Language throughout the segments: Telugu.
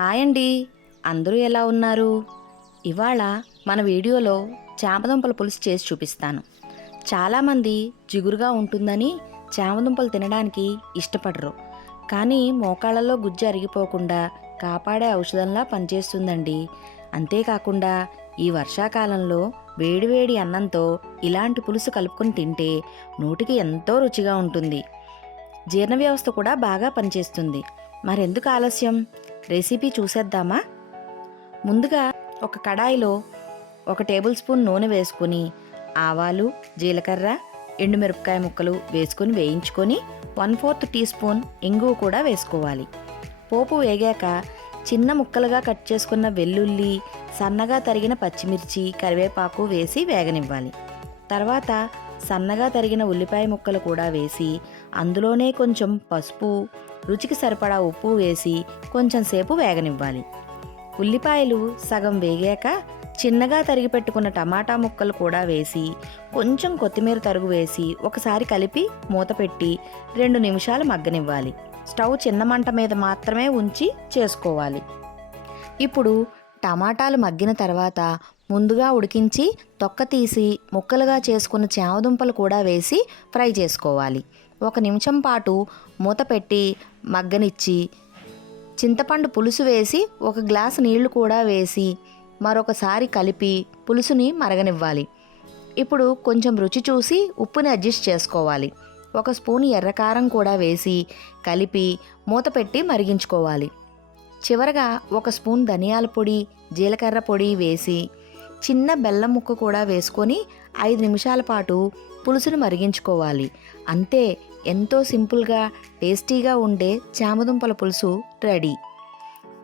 హాయ్ అండి, అందరూ ఎలా ఉన్నారు? ఇవాళ మన వీడియోలో చామదుంపల పులుసు చేసి చూపిస్తాను. చాలామంది జిగురుగా ఉంటుందని చామదుంపలు తినడానికి ఇష్టపడరు. కానీ మోకాళ్ళలో గుజ్జు అరిగిపోకుండా కాపాడే ఔషధంలా పనిచేస్తుందండి. అంతేకాకుండా ఈ వర్షాకాలంలో వేడివేడి అన్నంతో ఇలాంటి పులుసు కలుపుకొని తింటే నోటికి ఎంతో రుచిగా ఉంటుంది. జీర్ణ వ్యవస్థ కూడా బాగా పనిచేస్తుంది. మరెందుకు ఆలస్యం, రెసిపీ చూసేద్దామా? ముందుగా ఒక కడాయిలో 1 టేబుల్ స్పూన్ నూనె వేసుకొని ఆవాలు, జీలకర్ర, ఎండుమిరపకాయ ముక్కలు వేసుకొని వేయించుకొని 1/4 టీ స్పూన్ ఇంగువ కూడా వేసుకోవాలి. పోపు వేగాక చిన్న ముక్కలుగా కట్ చేసుకున్న వెల్లుల్లి, సన్నగా తరిగిన పచ్చిమిర్చి, కరివేపాకు వేసి వేగనివ్వాలి. తర్వాత సన్నగా తరిగిన ఉల్లిపాయ ముక్కలు కూడా వేసి అందులోనే కొంచెం పసుపు, రుచికి సరిపడా ఉప్పు వేసి కొంచెం సేపు వేగనివ్వాలి. ఉల్లిపాయలు సగం వేగాక చిన్నగా తరిగి పెట్టుకున్న టమాటా ముక్కలు కూడా వేసి కొంచెం కొత్తిమీర తరుగు వేసి ఒకసారి కలిపి మూత పెట్టి 2 నిమిషాలు మగ్గనివ్వాలి. స్టవ్ చిన్న మంట మీద మాత్రమే ఉంచి చేసుకోవాలి. ఇప్పుడు టమాటాలు మగ్గిన తర్వాత ముందుగా ఉడికించి తొక్క తీసి ముక్కలుగా చేసుకున్న చామదుంపలు కూడా వేసి ఫ్రై చేసుకోవాలి. 1 నిమిషం పాటు మూత పెట్టి మగ్గనిచ్చి చింతపండు పులుసు వేసి 1 గ్లాసు నీళ్లు కూడా వేసి మరొకసారి కలిపి పులుసుని మరగనివ్వాలి. ఇప్పుడు కొంచెం రుచి చూసి ఉప్పుని అడ్జస్ట్ చేసుకోవాలి. 1 స్పూన్ ఎర్రకారం కూడా వేసి కలిపి మూత పెట్టి మరిగించుకోవాలి. చివరగా 1 స్పూన్ ధనియాల పొడి, జీలకర్ర పొడి వేసి చిన్న బెల్లం ముక్క కూడా వేసుకొని 5 నిమిషాల పాటు పులుసును మరిగించుకోవాలి. అంతే, ఎంతో సింపుల్గా టేస్టీగా ఉండే చామదుంపల పులుసు రెడీ.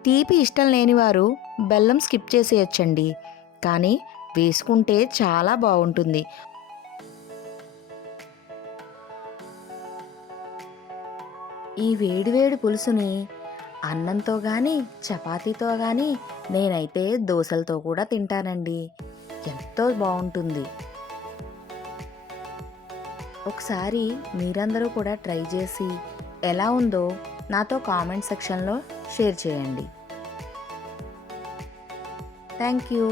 తీపి ఇష్టం లేనివారు బెల్లం స్కిప్ చేసేయచ్చండి, కానీ వేసుకుంటే చాలా బాగుంటుంది. ఈ వేడివేడి పులుసుని అన్నంతో కానీ చపాతీతో కానీ నేనైతే దోశలతో కూడా తింటానండి. ఎంతో బాగుంటుంది. ఒకసారి మీరందరూ కూడా ట్రై చేసి ఎలా ఉందో నాతో కామెంట్ సెక్షన్లో షేర్ చేయండి. Thank you.